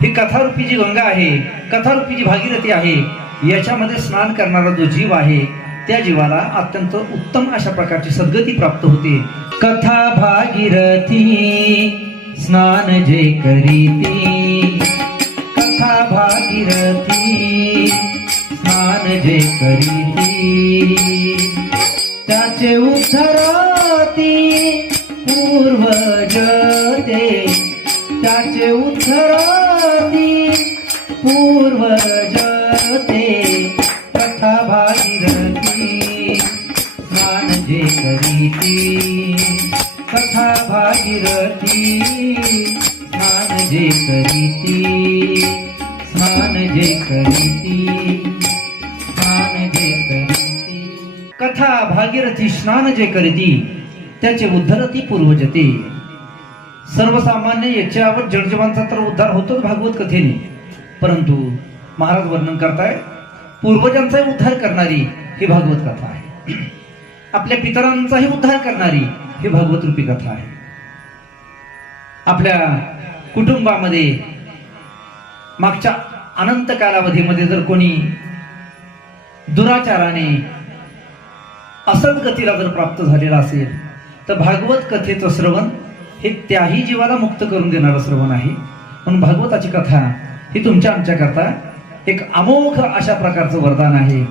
ही कथारूपी जी गंगा आहे, कथारूपी जी भागीरथी आहे, याच्यामध्ये स्नान करणारा जो जीव आहे त्या जीवाला अत्यंत उत्तम अशा प्रकारची सद्गती प्राप्त होते. कथा भागीरथी स्नान जे करीती, कथा भागीरथी स्नान जे करीती, त्याचे उद्धरती पूर्वज ते, त्याचे उद्धरती पूर्वज ते. कथा भागीरथी स्नान जे करीती, कथा भागीरथी स्नान जे करीती, स्नान जे करीती, स्नान जे करीती. कथा भागीरथी स्नान जे करीती, त्याचे उद्धरती पूर्वजते. सर्वसामान्य याच्यावर जडजीवांचा तर उद्धार होतोच भागवत कथेने, परंतु महाराज वर्णन करताय पूर्वजांचाही उद्धार करणारी ही भागवत कथा आहे. आपल्या पितरांचाही उद्धार करणारी ही भागवत रूपी कथा आहे. आपल्या कुटुंबामध्ये मागच्या अनंत कालावधीमध्ये जर कोणी दुराचाराने असद्गतीला जर प्राप्त झालेला असेल तर भागवत कथेचं श्रवण हे त्याही जीवाला मुक्त करून देणारं श्रवण आहे. म्हणून भागवताची कथा ही तुमच्या आमच्या करता एक अमोघ अशा प्रकारचं वरदान आहे.